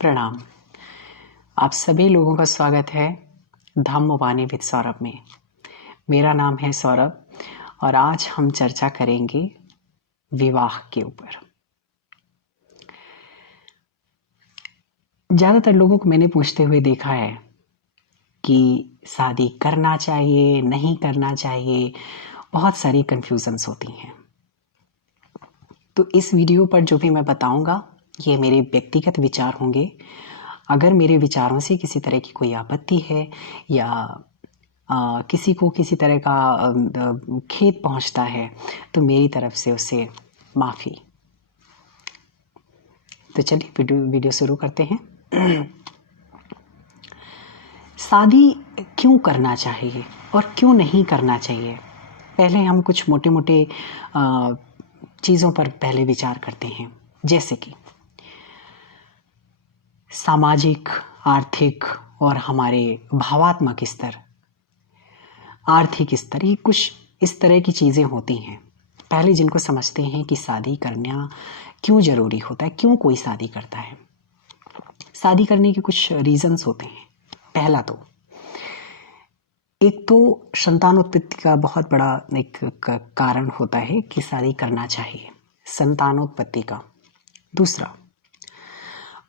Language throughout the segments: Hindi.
प्रणाम। आप सभी लोगों का स्वागत है धम्मवाणी विद सौरभ में। मेरा नाम है सौरभ और आज हम चर्चा करेंगे विवाह के ऊपर। ज़्यादातर लोगों को मैंने पूछते हुए देखा है कि शादी करना चाहिए, नहीं करना चाहिए, बहुत सारी कन्फ्यूजन्स होती हैं। तो इस वीडियो पर जो भी मैं बताऊंगा ये मेरे व्यक्तिगत विचार होंगे। अगर मेरे विचारों से किसी तरह की कोई आपत्ति है या किसी को किसी तरह का खेद पहुंचता है तो मेरी तरफ से उसे माफ़ी। तो चलिए वीडियो शुरू करते हैं। शादी क्यों करना चाहिए और क्यों नहीं करना चाहिए, पहले हम कुछ मोटे मोटे चीज़ों पर पहले विचार करते हैं। जैसे कि सामाजिक, आर्थिक और हमारे भावात्मक स्तर, आर्थिक स्तर, ये कुछ इस तरह की चीज़ें होती हैं। पहले जिनको समझते हैं कि शादी करना क्यों ज़रूरी होता है, क्यों कोई शादी करता है। शादी करने के कुछ रीजंस होते हैं। पहला तो एक तो संतानोत्पत्ति का बहुत बड़ा एक कारण होता है कि शादी करना चाहिए, संतानोत्पत्ति का। दूसरा,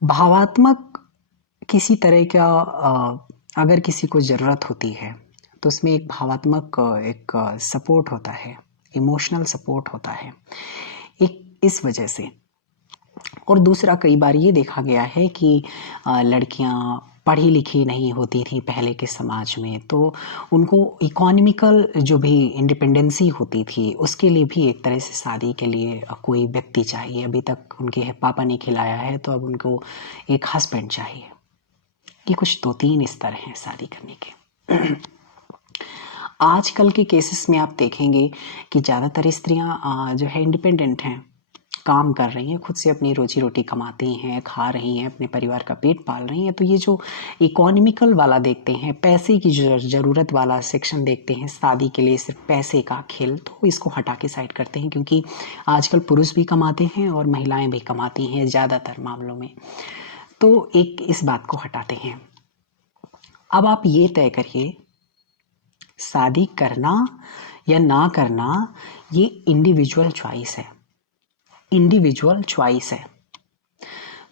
भावात्मक किसी तरह का अगर किसी को ज़रूरत होती है तो उसमें एक भावात्मक एक सपोर्ट होता है, इमोशनल सपोर्ट होता है, एक इस वजह से। और दूसरा, कई बार ये देखा गया है कि लड़कियां पढ़ी लिखी नहीं होती थी पहले के समाज में, तो उनको इकोनॉमिकल जो भी इंडिपेंडेंसी होती थी उसके लिए भी एक तरह से शादी के लिए कोई व्यक्ति चाहिए। अभी तक उनके पापा ने खिलाया है तो अब उनको एक हस्बैंड चाहिए। ये कुछ 2-3 स्तर हैं शादी करने के। आजकल के केसेस में आप देखेंगे कि ज़्यादातर स्त्रियां जो है इंडिपेंडेंट हैं, काम कर रही हैं, खुद से अपनी रोजी रोटी कमाती हैं, खा रही हैं, अपने परिवार का पेट पाल रही हैं। तो ये जो इकोनॉमिकल वाला देखते हैं, पैसे की ज़रूरत वाला सेक्शन देखते हैं शादी के लिए, सिर्फ पैसे का खेल, तो इसको हटा के साइड करते हैं। क्योंकि आजकल पुरुष भी कमाते हैं और महिलाएं भी कमाती हैं ज़्यादातर मामलों में, तो एक इस बात को हटाते हैं। अब आप ये तय करिए, शादी करना या ना करना ये इंडिविजुअल चॉइस है, इंडिविजुअल चॉइस है।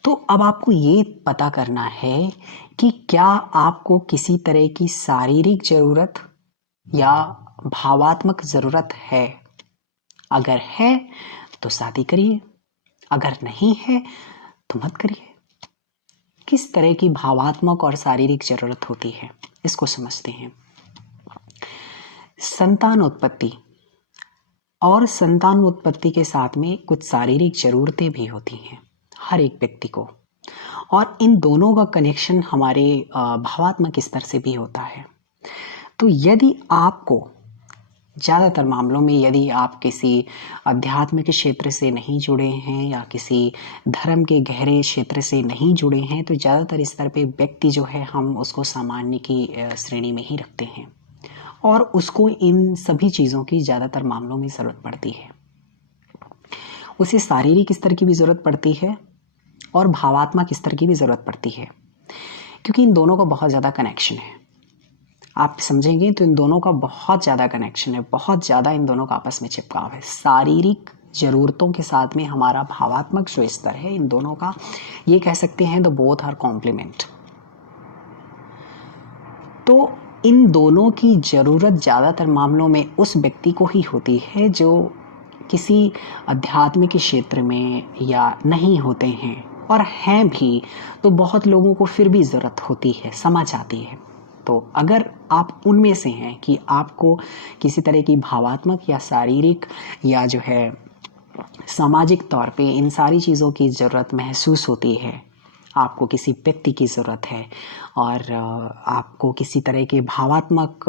तो अब आपको ये पता करना है कि क्या आपको किसी तरह की शारीरिक ज़रूरत या भावात्मक ज़रूरत है। अगर है तो शादी करिए, अगर नहीं है तो मत करिए। किस तरह की भावात्मक और शारीरिक ज़रूरत होती है इसको समझते हैं। संतानोत्पत्ति और संतानोत्पत्ति के साथ में कुछ शारीरिक ज़रूरतें भी होती हैं हर एक व्यक्ति को, और इन दोनों का कनेक्शन हमारे भावात्मक स्तर से भी होता है। तो यदि आपको ज़्यादातर मामलों में यदि आप किसी अध्यात्म के क्षेत्र से नहीं जुड़े हैं या किसी धर्म के गहरे क्षेत्र से नहीं जुड़े हैं, तो ज़्यादातर स्तर पे व्यक्ति जो है हम उसको सामान्य की श्रेणी में ही रखते हैं और उसको इन सभी चीज़ों की ज़्यादातर मामलों में ज़रूरत पड़ती है। उसे शारीरिक स्तर की भी ज़रूरत पड़ती है और भावात्मक स्तर की भी ज़रूरत पड़ती है, क्योंकि इन दोनों का बहुत ज़्यादा कनेक्शन है। आप समझेंगे तो इन दोनों का बहुत ज़्यादा कनेक्शन है, बहुत ज़्यादा इन दोनों का आपस में चिपकाव है। शारीरिक ज़रूरतों के साथ में हमारा भावात्मक जो स्तर है, इन दोनों का ये कह सकते हैं द बोथ आर कॉम्प्लीमेंट। तो इन दोनों की ज़रूरत ज़्यादातर मामलों में उस व्यक्ति को ही होती है जो किसी अध्यात्म के क्षेत्र में या नहीं होते हैं, और हैं भी तो बहुत लोगों को फिर भी ज़रूरत होती है, समझ आती है। तो अगर आप उनमें से हैं कि आपको किसी तरह की भावात्मक या शारीरिक या जो है सामाजिक तौर पे इन सारी चीज़ों की ज़रूरत महसूस होती है, आपको किसी व्यक्ति की ज़रूरत है और आपको किसी तरह के भावात्मक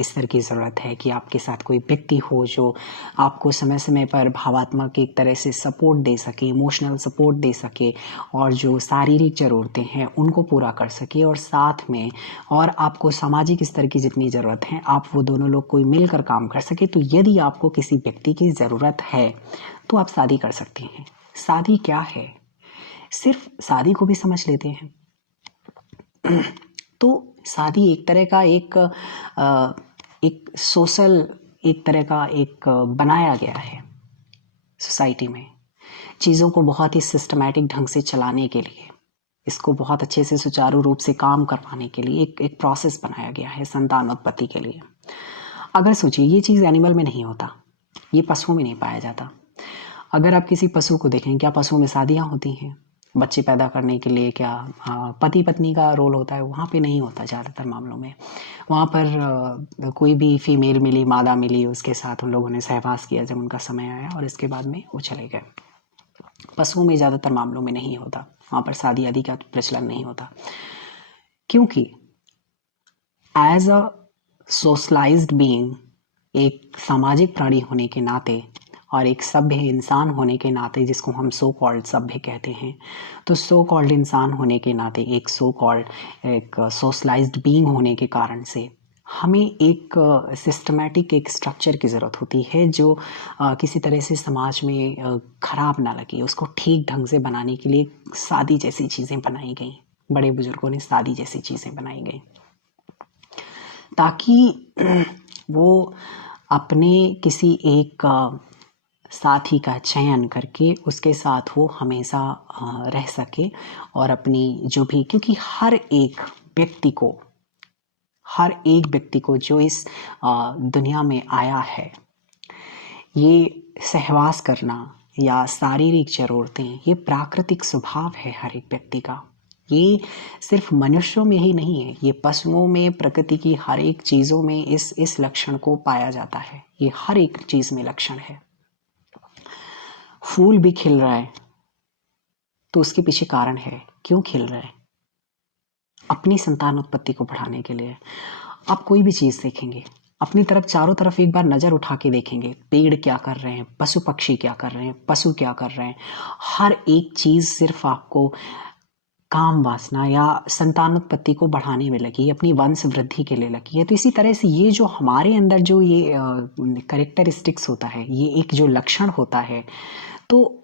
स्तर की ज़रूरत है कि आपके साथ कोई व्यक्ति हो जो आपको समय समय पर भावात्मक एक तरह से सपोर्ट दे सके, इमोशनल सपोर्ट दे सके, और जो शारीरिक ज़रूरतें हैं उनको पूरा कर सके, और साथ में और आपको सामाजिक स्तर की जितनी ज़रूरत है आप वो दोनों लोग कोई मिलकर काम कर सके। तो यदि आपको किसी व्यक्ति की ज़रूरत है तो आप शादी कर सकते हैं। शादी क्या है? सिर्फ शादी को भी समझ लेते हैं। तो शादी एक तरह का एक सोशल, एक तरह का एक बनाया गया है सोसाइटी में, चीज़ों को बहुत ही सिस्टमैटिक ढंग से चलाने के लिए, इसको बहुत अच्छे से सुचारू रूप से काम करवाने के लिए एक प्रोसेस बनाया गया है संतानोत्पत्ति के लिए। अगर सोचिए ये चीज़ एनिमल में नहीं होता, ये पशुओं में नहीं पाया जाता। अगर आप किसी पशु को देखें, क्या पशुओं में शादियाँ होती हैं बच्चे पैदा करने के लिए? क्या पति पत्नी का रोल होता है? वहाँ पे नहीं होता ज़्यादातर मामलों में। वहाँ पर कोई भी फीमेल मिली, मादा मिली, उसके साथ उन लोगों ने सहवास किया जब उनका समय आया, और इसके बाद में वो चले गए। पशुओं में ज़्यादातर मामलों में नहीं होता, वहाँ पर शादी आदि का प्रचलन नहीं होता, क्योंकि एज अ सोशलाइज्ड बीइंग, एक सामाजिक प्राणी होने के नाते और एक सभ्य इंसान होने के नाते, जिसको हम सो कॉल्ड सभ्य कहते हैं, तो सो कॉल्ड इंसान होने के नाते, एक सो कॉल्ड एक सोशलाइज्ड बीइंग होने के कारण से हमें एक सिस्टमैटिक एक स्ट्रक्चर की ज़रूरत होती है जो किसी तरह से समाज में खराब ना लगे, उसको ठीक ढंग से बनाने के लिए शादी जैसी चीज़ें बनाई गई। बड़े बुजुर्गों ने शादी जैसी चीज़ें बनाई गई ताकि वो अपने किसी एक साथी का चयन करके उसके साथ वो हमेशा रह सके, और अपनी जो भी, क्योंकि हर एक व्यक्ति को जो इस दुनिया में आया है, ये सहवास करना या शारीरिक ज़रूरतें, ये प्राकृतिक स्वभाव है हर एक व्यक्ति का। ये सिर्फ मनुष्यों में ही नहीं है, ये पशुओं में, प्रकृति की हर एक चीज़ों में इस लक्षण को पाया जाता है। ये हर एक चीज़ में लक्षण है। फूल भी खिल रहा है तो उसके पीछे कारण है, क्यों खिल रहा है? अपनी संतान उत्पत्ति को बढ़ाने के लिए। आप कोई भी चीज़ देखेंगे, अपनी तरफ चारों तरफ एक बार नज़र उठा के देखेंगे, पेड़ क्या कर रहे हैं, पशु पक्षी क्या कर रहे हैं, पशु क्या कर रहे हैं, हर एक चीज़ सिर्फ आपको काम वासना या संतानोत्पत्ति को बढ़ाने में लगी, अपनी वंश वृद्धि के लिए लगी है। तो इसी तरह से ये जो हमारे अंदर जो ये कैरेक्टरिस्टिक्स होता है, ये एक जो लक्षण होता है, तो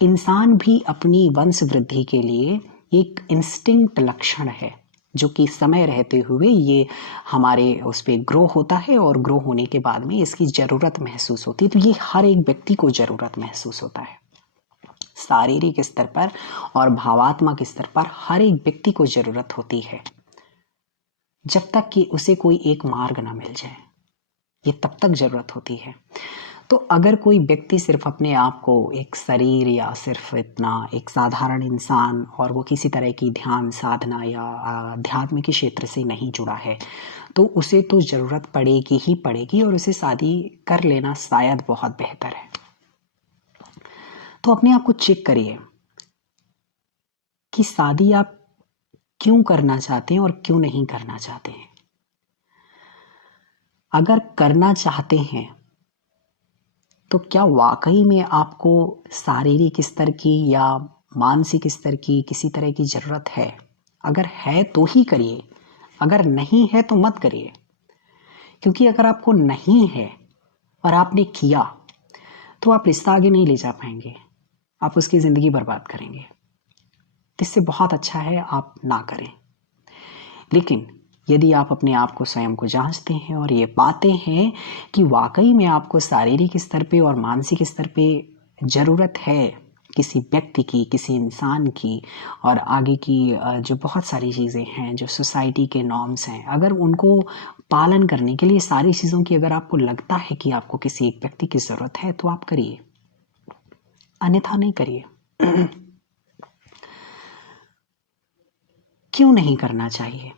इंसान भी अपनी वंश वृद्धि के लिए एक इंस्टिंक्ट लक्षण है, जो कि समय रहते हुए ये हमारे उस पर ग्रो होता है, और ग्रो होने के बाद में इसकी ज़रूरत महसूस होती है। तो ये हर एक व्यक्ति को ज़रूरत महसूस होता है, शारीरिक स्तर पर और भावात्मक स्तर पर हर एक व्यक्ति को ज़रूरत होती है, जब तक कि उसे कोई एक मार्ग ना मिल जाए, ये तब तक ज़रूरत होती है। तो अगर कोई व्यक्ति सिर्फ अपने आप को एक शरीर या सिर्फ इतना एक साधारण इंसान, और वो किसी तरह की ध्यान साधना या अध्यात्म के क्षेत्र से नहीं जुड़ा है, तो उसे तो ज़रूरत पड़ेगी ही पड़ेगी, और उसे शादी कर लेना शायद बहुत बेहतर है। तो अपने आप को चेक करिए कि शादी आप क्यों करना चाहते हैं और क्यों नहीं करना चाहते हैं। अगर करना चाहते हैं तो क्या वाकई में आपको शारीरिक स्तर की या मानसिक स्तर की किसी तरह की ज़रूरत है? अगर है तो ही करिए, अगर नहीं है तो मत करिए। क्योंकि अगर आपको नहीं है और आपने किया, तो आप रिश्ता आगे नहीं ले जा पाएंगे, आप उसकी ज़िंदगी बर्बाद करेंगे। इससे बहुत अच्छा है आप ना करें। लेकिन यदि आप अपने आप को, स्वयं को जांचते हैं और ये पाते हैं कि वाकई में आपको शारीरिक स्तर पे और मानसिक स्तर पे ज़रूरत है किसी व्यक्ति की, किसी इंसान की, और आगे की जो बहुत सारी चीज़ें हैं, जो सोसाइटी के नॉर्म्स हैं, अगर उनको पालन करने के लिए सारी चीज़ों की अगर आपको लगता है कि आपको किसी एक व्यक्ति की ज़रूरत है, तो आप करिए, अन्यथा नहीं करिए। क्यों नहीं करना चाहिए?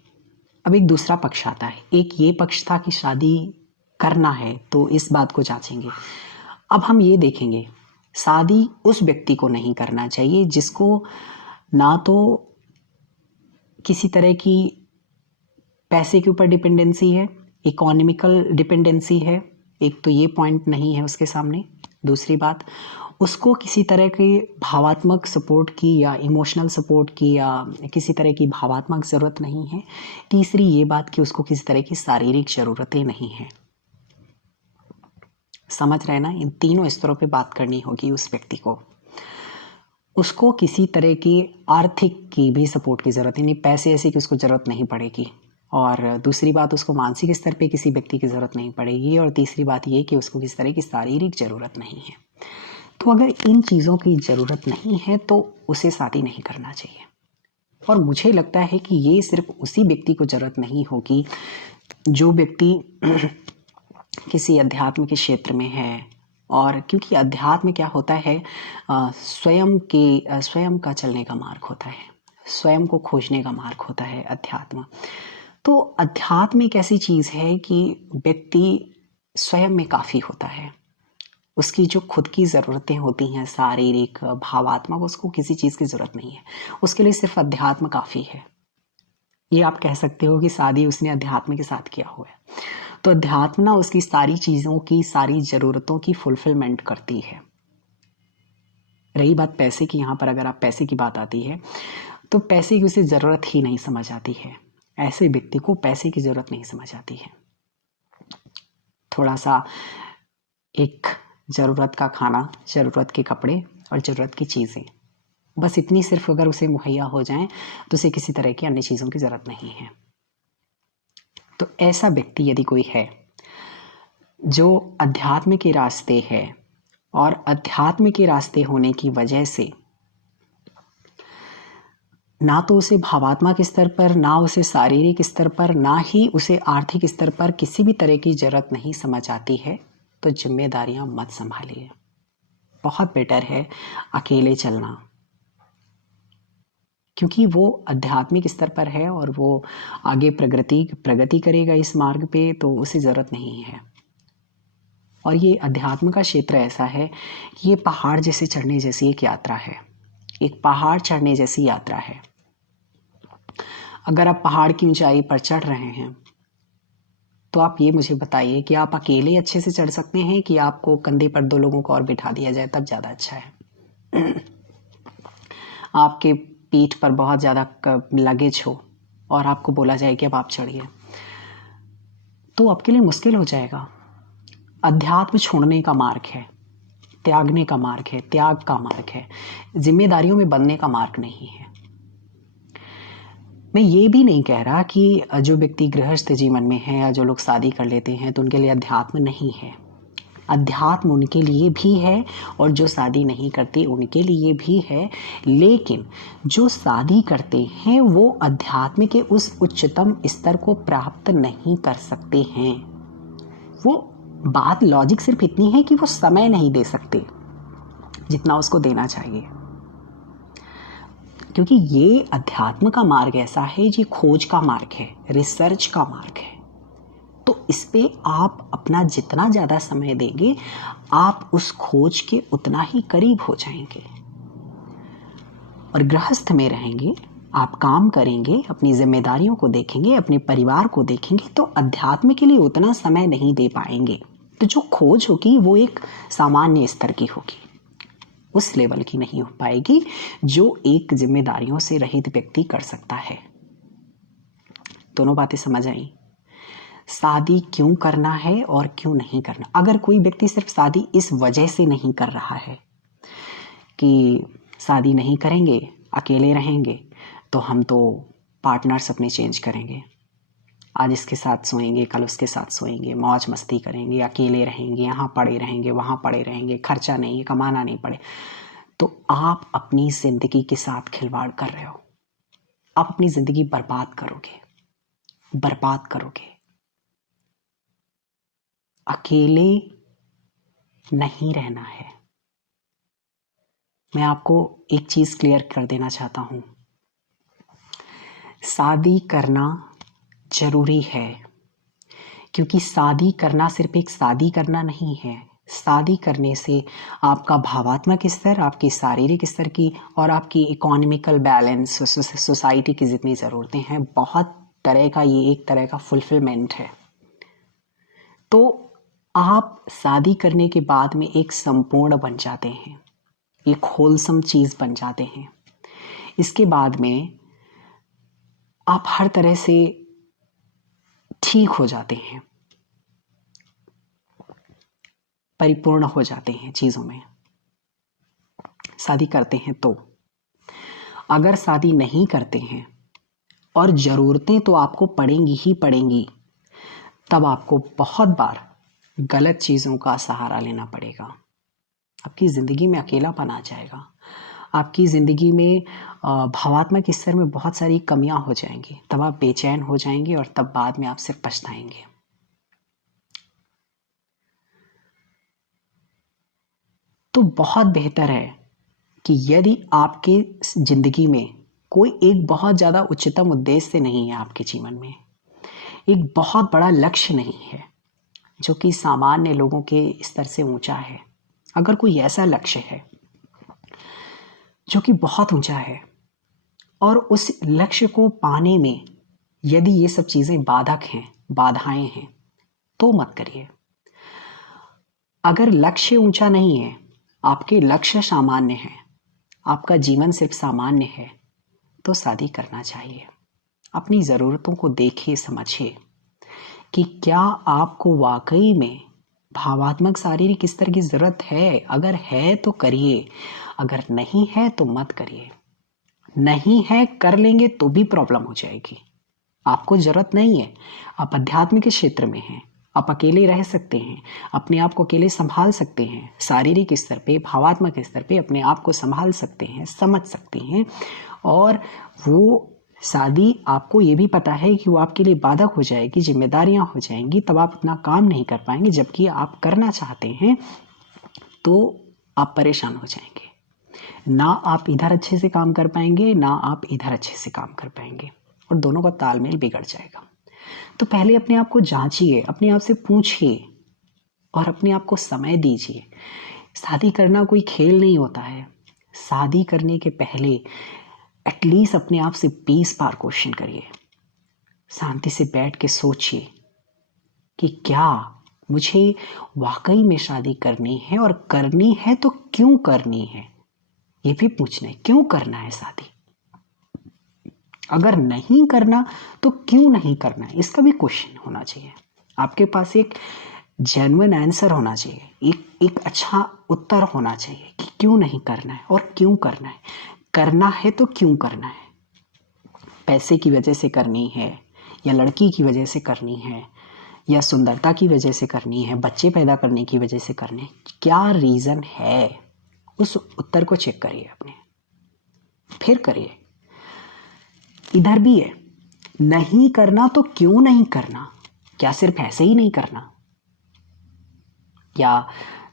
अब एक दूसरा पक्ष आता है। एक ये पक्ष था कि शादी करना है तो इस बात को जांचेंगे। अब हम ये देखेंगे, शादी उस व्यक्ति को नहीं करना चाहिए जिसको ना तो किसी तरह की पैसे के ऊपर डिपेंडेंसी है, इकोनॉमिकल डिपेंडेंसी है, एक तो ये पॉइंट नहीं है उसके सामने। दूसरी बात, उसको किसी तरह के भावात्मक सपोर्ट की या इमोशनल सपोर्ट की या किसी तरह की भावात्मक ज़रूरत नहीं है। तीसरी ये बात कि उसको किसी तरह की शारीरिक ज़रूरतें नहीं हैं। समझ रहे ना? इन तीनों स्तरों पे बात करनी होगी उस व्यक्ति को। उसको किसी तरह की आर्थिक की भी सपोर्ट की ज़रूरत नहीं, पैसे ऐसे कि उसको ज़रूरत नहीं पड़ेगी। और दूसरी बात, उसको मानसिक स्तर पे किसी व्यक्ति की ज़रूरत नहीं पड़ेगी। और तीसरी बात ये कि उसको किसी तरह की शारीरिक ज़रूरत नहीं है। तो अगर इन चीज़ों की ज़रूरत नहीं है तो उसे शादी नहीं करना चाहिए। और मुझे लगता है कि ये सिर्फ उसी व्यक्ति को ज़रूरत नहीं होगी जो व्यक्ति किसी अध्यात्म के क्षेत्र में है। और क्योंकि अध्यात्म क्या होता है, स्वयं का चलने का मार्ग होता है, स्वयं को खोजने का मार्ग होता है अध्यात्म। तो अध्यात्म एक ऐसी चीज़ है कि व्यक्ति स्वयं में काफ़ी होता है। उसकी जो खुद की ज़रूरतें होती हैं, शारीरिक भावात्मक, उसको किसी चीज़ की ज़रूरत नहीं है। उसके लिए सिर्फ अध्यात्म काफ़ी है। ये आप कह सकते हो कि शादी उसने अध्यात्म के साथ किया हुआ है। तो अध्यात्म ना उसकी सारी चीज़ों की, सारी ज़रूरतों की फुलफिलमेंट करती है। रही बात पैसे की, यहाँ पर अगर आप पैसे की बात आती है तो पैसे की उसे ज़रूरत ही नहीं समझ आती है। ऐसे व्यक्ति को पैसे की ज़रूरत नहीं समझ आती है। थोड़ा सा एक ज़रूरत का खाना, ज़रूरत के कपड़े और ज़रूरत की चीज़ें, बस इतनी सिर्फ अगर उसे मुहैया हो जाएं तो उसे किसी तरह की अन्य चीज़ों की ज़रूरत नहीं है। तो ऐसा व्यक्ति यदि कोई है जो अध्यात्म के रास्ते है और अध्यात्म के रास्ते होने की वजह से ना तो उसे भावात्मक स्तर पर, ना उसे शारीरिक स्तर पर, ना ही उसे आर्थिक स्तर पर किसी भी तरह की ज़रूरत नहीं समझ आती है, तो जिम्मेदारियां मत संभालिए। बहुत बेटर है अकेले चलना, क्योंकि वो आध्यात्मिक स्तर पर है और वो आगे प्रगति करेगा इस मार्ग पे, तो उसे ज़रूरत नहीं है। और ये अध्यात्म का क्षेत्र ऐसा है कि ये पहाड़ जैसे चढ़ने जैसी एक यात्रा है, एक पहाड़ चढ़ने जैसी यात्रा है। अगर आप पहाड़ की ऊंचाई पर चढ़ रहे हैं तो आप ये मुझे बताइए कि आप अकेले अच्छे से चढ़ सकते हैं कि आपको कंधे पर 2 लोगों को और बिठा दिया जाए तब ज़्यादा अच्छा है। आपके पीठ पर बहुत ज़्यादा लगेज हो और आपको बोला जाए कि अब आप चढ़िए, तो आपके लिए मुश्किल हो जाएगा। अध्यात्म छोड़ने का मार्ग है, त्यागने का मार्ग है, त्याग का मार्ग है, जिम्मेदारियों में बंधने का मार्ग नहीं है। मैं ये भी नहीं कह रहा कि जो व्यक्ति गृहस्थ जीवन में है या जो लोग शादी कर लेते हैं तो उनके लिए अध्यात्म नहीं है। अध्यात्म उनके लिए भी है और जो शादी नहीं करते उनके लिए भी है। लेकिन जो शादी करते हैं वो अध्यात्म के उस उच्चतम स्तर को प्राप्त नहीं कर सकते हैं। वो बात लॉजिक सिर्फ इतनी है कि वो समय नहीं दे सकते जितना उसको देना चाहिए, क्योंकि ये अध्यात्म का मार्ग ऐसा है, ये खोज का मार्ग है, रिसर्च का मार्ग है। तो इस पे आप अपना जितना ज़्यादा समय देंगे आप उस खोज के उतना ही करीब हो जाएंगे। और गृहस्थ में रहेंगे, आप काम करेंगे, अपनी जिम्मेदारियों को देखेंगे, अपने परिवार को देखेंगे, तो अध्यात्म के लिए उतना समय नहीं दे पाएंगे। तो जो खोज होगी वो एक सामान्य स्तर की होगी, उस लेवल की नहीं हो पाएगी जो एक जिम्मेदारियों से रहित व्यक्ति कर सकता है। दोनों बातें समझ आई? शादी क्यों करना है और क्यों नहीं करना। अगर कोई व्यक्ति सिर्फ शादी इस वजह से नहीं कर रहा है कि शादी नहीं करेंगे, अकेले रहेंगे, तो हम तो पार्टनर्स अपने चेंज करेंगे, आज इसके साथ सोएंगे, कल उसके साथ सोएंगे, मौज मस्ती करेंगे, अकेले रहेंगे, यहाँ पड़े रहेंगे, वहाँ पड़े रहेंगे, खर्चा नहीं है, कमाना नहीं पड़े, तो आप अपनी जिंदगी के साथ खिलवाड़ कर रहे हो। आप अपनी जिंदगी बर्बाद करोगे, बर्बाद करोगे। अकेले नहीं रहना है। मैं आपको एक चीज क्लियर कर देना चाहता हूं, शादी करना जरूरी है, क्योंकि शादी करना सिर्फ एक शादी करना नहीं है। शादी करने से आपका भावात्मक स्तर, आपकी शारीरिक स्तर की और आपकी इकोनॉमिकल बैलेंस, सोसाइटी की जितनी ज़रूरतें हैं, बहुत तरह का ये एक तरह का फुलफिलमेंट है। तो आप शादी करने के बाद में एक संपूर्ण बन जाते हैं, एक होलसम चीज़ बन जाते हैं। इसके बाद में आप हर तरह से ठीक हो जाते हैं, परिपूर्ण हो जाते हैं चीज़ों में। शादी करते हैं तो, अगर शादी नहीं करते हैं और ज़रूरतें तो आपको पड़ेंगी ही पड़ेंगी, तब आपको बहुत बार गलत चीज़ों का सहारा लेना पड़ेगा। आपकी ज़िंदगी में अकेलापन आ जाएगा, आपकी ज़िंदगी में भावात्मक स्तर में बहुत सारी कमियां हो जाएंगी, तब आप बेचैन हो जाएंगे और तब बाद में आप सिर्फ पछताएंगे। तो बहुत बेहतर है कि यदि आपके ज़िंदगी में कोई एक बहुत ज़्यादा उच्चतम उद्देश्य नहीं है, आपके जीवन में एक बहुत बड़ा लक्ष्य नहीं है जो कि सामान्य लोगों के स्तर से ऊंचा है, अगर कोई ऐसा लक्ष्य है जो कि बहुत ऊंचा है और उस लक्ष्य को पाने में यदि ये सब चीज़ें बाधक हैं, बाधाएं हैं, तो मत करिए। अगर लक्ष्य ऊंचा नहीं है, आपके लक्ष्य सामान्य है, आपका जीवन सिर्फ सामान्य है, तो शादी करना चाहिए। अपनी ज़रूरतों को देखिए, समझिए कि क्या आपको वाकई में भावात्मक शारीरिक स्तर की ज़रूरत है। अगर है तो करिए, अगर नहीं है तो मत करिए। नहीं है, कर लेंगे तो भी प्रॉब्लम हो जाएगी। आपको ज़रूरत नहीं है, आप आध्यात्मिक क्षेत्र में हैं, आप अकेले रह सकते हैं, अपने आप को अकेले संभाल सकते हैं, शारीरिक स्तर पे, भावात्मक स्तर पे अपने आप को संभाल सकते हैं, समझ सकते हैं। और वो शादी, आपको ये भी पता है कि वो आपके लिए बाधक हो जाएगी, जिम्मेदारियां हो जाएंगी, तब आप अपना काम नहीं कर पाएंगे, जबकि आप करना चाहते हैं तो आप परेशान हो जाएंगे। ना आप इधर अच्छे से काम कर पाएंगे, ना आप इधर अच्छे से काम कर पाएंगे, और दोनों का तालमेल बिगड़ जाएगा। तो पहले अपने आप को जांचिए, अपने आप से पूछिए और अपने आप को समय दीजिए। शादी करना कोई खेल नहीं होता है। शादी करने के पहले एटलीस्ट अपने आप से 20 बार क्वेश्चन करिए, शांति से बैठ के सोचिए कि क्या मुझे वाकई में शादी करनी है, और करनी है तो क्यों करनी है। ये भी पूछना है, क्यों करना है शादी। अगर नहीं करना तो क्यों नहीं करना है, इसका भी क्वेश्चन होना चाहिए। आपके पास एक जेन्युइन आंसर होना चाहिए, एक अच्छा उत्तर होना चाहिए कि क्यों नहीं करना है और क्यों करना है। करना है तो क्यों करना है। पैसे की वजह से करनी है, या लड़की की वजह से करनी है, या सुंदरता की वजह से करनी है, बच्चे पैदा करने की वजह से करनी है, क्या रीज़न है, उस उत्तर को चेक करिए अपने, फिर करिए। इधर भी है, नहीं करना तो क्यों नहीं करना। क्या सिर्फ ऐसे ही नहीं करना, या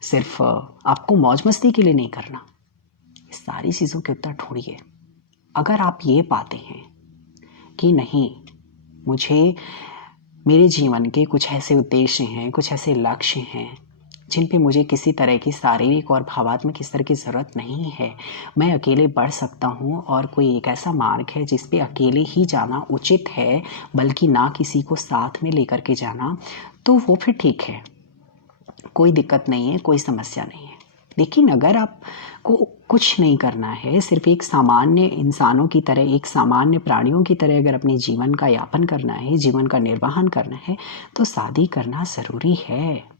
सिर्फ आपको मौज मस्ती के लिए नहीं करना। इस सारी चीज़ों के उत्तर ढूंढिए। अगर आप ये पाते हैं कि नहीं, मुझे मेरे जीवन के कुछ ऐसे उद्देश्य हैं, कुछ ऐसे लक्ष्य हैं जिन पे मुझे किसी तरह की शारीरिक और भावात्मक स्तर की ज़रूरत नहीं है, मैं अकेले बढ़ सकता हूँ, और कोई एक ऐसा मार्ग है जिस पे अकेले ही जाना उचित है, बल्कि ना किसी को साथ में लेकर के जाना, तो वो फिर ठीक है, कोई दिक्कत नहीं है, कोई समस्या नहीं है। लेकिन अगर आपको कुछ नहीं करना है, सिर्फ एक सामान्य इंसानों की तरह, एक सामान्य प्राणियों की तरह अगर अपने जीवन का यापन करना है, जीवन का निर्वहन करना है, तो शादी करना ज़रूरी है।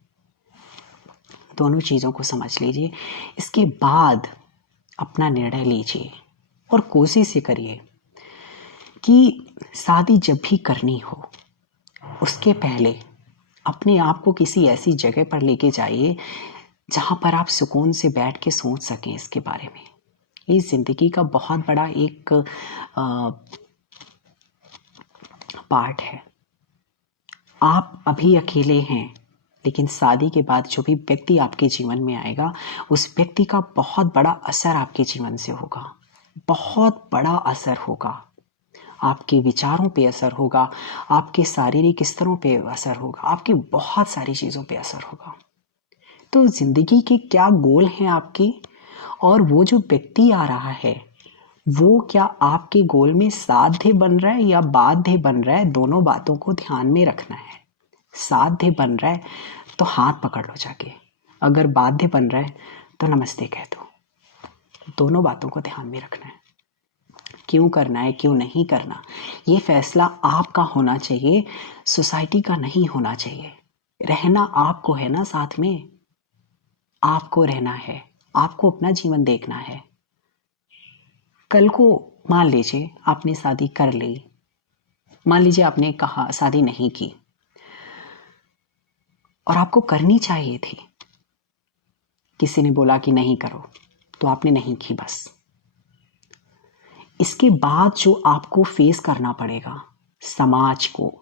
दोनों चीज़ों को समझ लीजिए, इसके बाद अपना निर्णय लीजिए और कोशिश ये करिए कि शादी जब भी करनी हो, उसके पहले अपने आप को किसी ऐसी जगह पर लेके जाइए जहाँ पर आप सुकून से बैठ के सोच सकें इसके बारे में। ये ज़िंदगी का बहुत बड़ा एक पार्ट है। आप अभी अकेले हैं, लेकिन शादी के बाद जो भी व्यक्ति आपके जीवन में आएगा, उस व्यक्ति का बहुत बड़ा असर आपके जीवन से होगा, बहुत बड़ा असर होगा। आपके विचारों पे असर होगा, आपके शारीरिक स्तरों पे असर होगा, आपकी बहुत सारी चीज़ों पे असर होगा। तो ज़िंदगी के क्या गोल हैं आपके, और वो जो व्यक्ति आ रहा है वो क्या आपके गोल में साध्य बन रहा है या बाध्य बन रहा है, दोनों बातों को ध्यान में रखना है। साध्य बन रहा है तो हाथ पकड़ लो जाके, अगर बाध्य बन रहा है तो नमस्ते कह दो। दोनों बातों को ध्यान में रखना है। क्यों करना है, क्यों नहीं करना, ये फैसला आपका होना चाहिए, सोसाइटी का नहीं होना चाहिए। रहना आपको है ना, साथ में आपको रहना है, आपको अपना जीवन देखना है। कल को मान लीजिए आपने शादी कर ली, मान लीजिए आपने कहा शादी नहीं की और आपको करनी चाहिए थी, किसी ने बोला कि नहीं करो तो आपने नहीं की बस। इसके बाद जो आपको फेस करना पड़ेगा समाज को,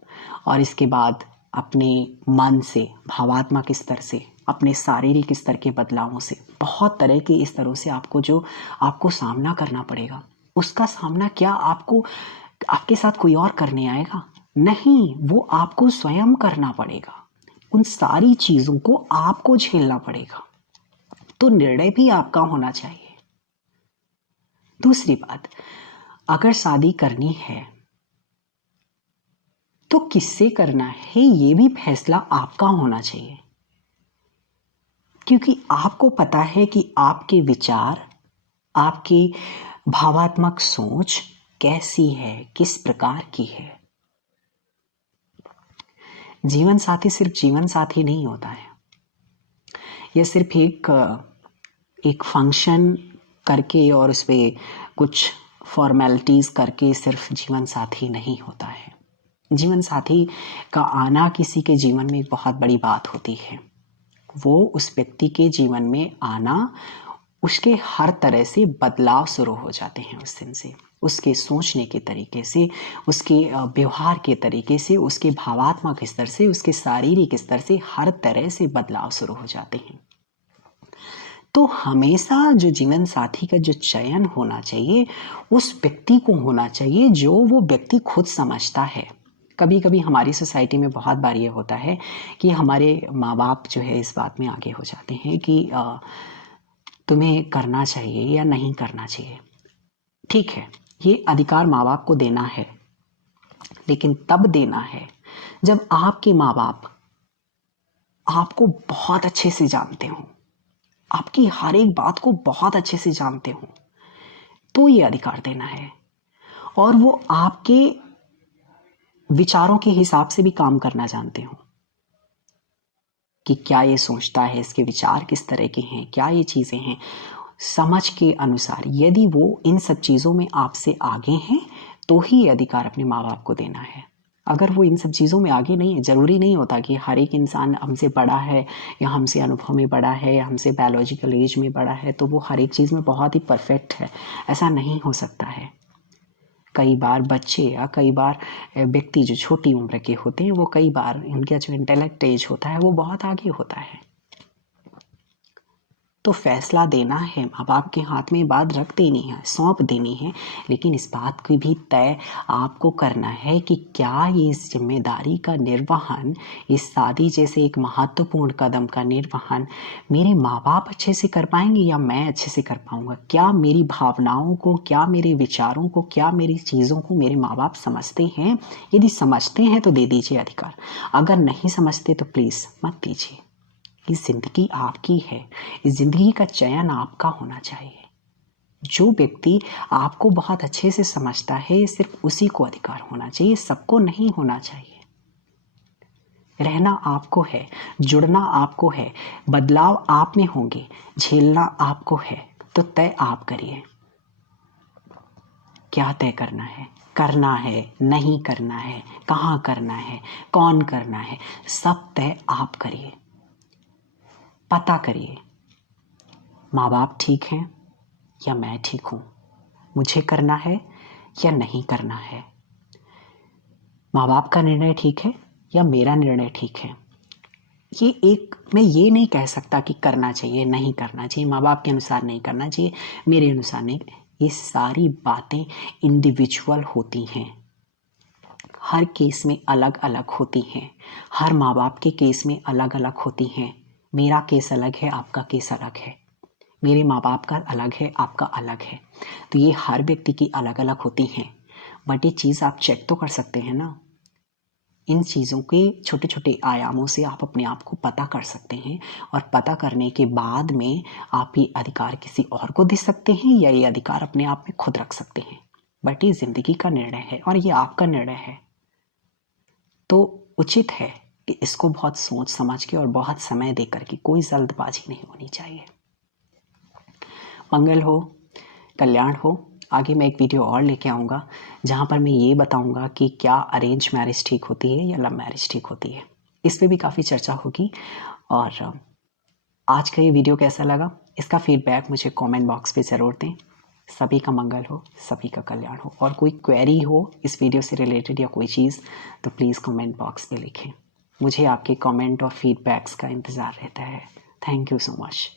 और इसके बाद अपने मन से, भावात्मक स्तर से, अपने शारीरिक स्तर के बदलावों से, बहुत तरह के स्तरों से आपको सामना करना पड़ेगा। उसका सामना क्या आपको आपके साथ कोई और करने आएगा? नहीं, वो आपको स्वयं करना पड़ेगा। उन सारी चीजों को आपको झेलना पड़ेगा। तो निर्णय भी आपका होना चाहिए। दूसरी बात, अगर शादी करनी है तो किससे करना है ये भी फैसला आपका होना चाहिए, क्योंकि आपको पता है कि आपके विचार, आपकी भावात्मक सोच कैसी है, किस प्रकार की है। जीवन साथी सिर्फ जीवन साथी नहीं होता है। यह सिर्फ एक फंक्शन करके और उस पर कुछ फॉर्मेलिटीज करके सिर्फ जीवन साथी नहीं होता है। जीवन साथी का आना किसी के जीवन में एक बहुत बड़ी बात होती है। वो उस व्यक्ति के जीवन में आना, उसके हर तरह से बदलाव शुरू हो जाते हैं उस दिन से। उसके सोचने के तरीके से, उसके व्यवहार के तरीके से, उसके भावात्मक स्तर से, उसके शारीरिक स्तर से हर तरह से बदलाव शुरू हो जाते हैं। तो हमेशा जो जीवन साथी का जो चयन होना चाहिए उस व्यक्ति को होना चाहिए जो वो व्यक्ति खुद समझता है। कभी कभी हमारी सोसाइटी में बहुत बार ये होता है कि हमारे माँ बाप जो है इस बात में आगे हो जाते हैं कि तुम्हें करना चाहिए या नहीं करना चाहिए। ठीक है, ये अधिकार माँ बाप को देना है, लेकिन तब देना है जब आपके माँ बाप आपको बहुत अच्छे से जानते हो, आपकी हर एक बात को बहुत अच्छे से जानते हो, तो ये अधिकार देना है। और वो आपके विचारों के हिसाब से भी काम करना जानते हो कि क्या ये सोचता है, इसके विचार किस तरह के हैं, क्या ये चीज़ें हैं। समझ के अनुसार यदि वो इन सब चीज़ों में आपसे आगे हैं तो ही ये अधिकार अपने माँ बाप को देना है। अगर वो इन सब चीज़ों में आगे नहीं है, ज़रूरी नहीं होता कि हर एक इंसान हमसे बड़ा है या हमसे अनुभव में बड़ा है या हमसे बायोलॉजिकल एज में बड़ा है तो वो हर एक चीज़ में बहुत ही परफेक्ट है, ऐसा नहीं हो सकता है। कई बार बच्चे या कई बार व्यक्ति जो छोटी उम्र के होते हैं वो कई बार इनका जो इंटेलेक्ट एज होता है वो बहुत आगे होता है। तो फैसला देना है, माँ बाप के हाथ में बात रख देनी है, सौंप देनी है, लेकिन इस बात की भी तय आपको करना है कि क्या ये इस जिम्मेदारी का निर्वहन, इस शादी जैसे एक महत्वपूर्ण कदम का निर्वहन मेरे माँ बाप अच्छे से कर पाएंगे या मैं अच्छे से कर पाऊंगा। क्या मेरी भावनाओं को, क्या मेरे विचारों को, क्या मेरी चीज़ों को मेरे माँ बाप समझते हैं? यदि समझते हैं तो दे दीजिए अधिकार, अगर नहीं समझते तो प्लीज़ मत दीजिए। ये जिंदगी आपकी है, इस जिंदगी का चयन आपका होना चाहिए। जो व्यक्ति आपको बहुत अच्छे से समझता है सिर्फ उसी को अधिकार होना चाहिए, सबको नहीं होना चाहिए। रहना आपको है, जुड़ना आपको है, बदलाव आप में होंगे, झेलना आपको है, तो तय आप करिए। क्या तय करना है, करना है, नहीं करना है, कहाँ करना है, कौन करना है, सब तय आप करिए। पता करिए माँ बाप ठीक हैं या मैं ठीक हूँ, मुझे करना है या नहीं करना है, माँ बाप का निर्णय ठीक है या मेरा निर्णय ठीक है। मैं ये नहीं कह सकता कि करना चाहिए, नहीं करना चाहिए, माँ बाप के अनुसार नहीं करना चाहिए, मेरे अनुसार नहीं। ये सारी बातें इंडिविजुअल होती हैं, हर केस में अलग अलग होती हैं, हर माँ बाप के केस में अलग अलग होती हैं। मेरा केस अलग है, आपका केस अलग है, मेरे माँ बाप का अलग है, आपका अलग है। तो ये हर व्यक्ति की अलग अलग होती हैं, बट ये चीज़ आप चेक तो कर सकते हैं ना। इन चीज़ों के छोटे छोटे आयामों से आप अपने आप को पता कर सकते हैं, और पता करने के बाद में आप ये अधिकार किसी और को दे सकते हैं या ये अधिकार अपने आप में खुद रख सकते हैं। बट ये जिंदगी का निर्णय है और ये आपका निर्णय है। तो उचित है कि इसको बहुत सोच समझ के और बहुत समय दे करके, कोई जल्दबाजी नहीं होनी चाहिए। मंगल हो, कल्याण हो। आगे मैं एक वीडियो और लेके आऊँगा जहाँ पर मैं ये बताऊँगा कि क्या अरेंज मैरिज ठीक होती है या लव मैरिज ठीक होती है। इस पे भी काफ़ी चर्चा होगी। और आज का ये वीडियो कैसा लगा, इसका फीडबैक मुझे कमेंट बॉक्स पे ज़रूर दें। सभी का मंगल हो, सभी का कल्याण हो। और कोई क्वेरी हो इस वीडियो से रिलेटेड या कोई चीज़, तो प्लीज़ कमेंट बॉक्स पे लिखें। मुझे आपके कमेंट और फीडबैक्स का इंतज़ार रहता है। Thank you so much.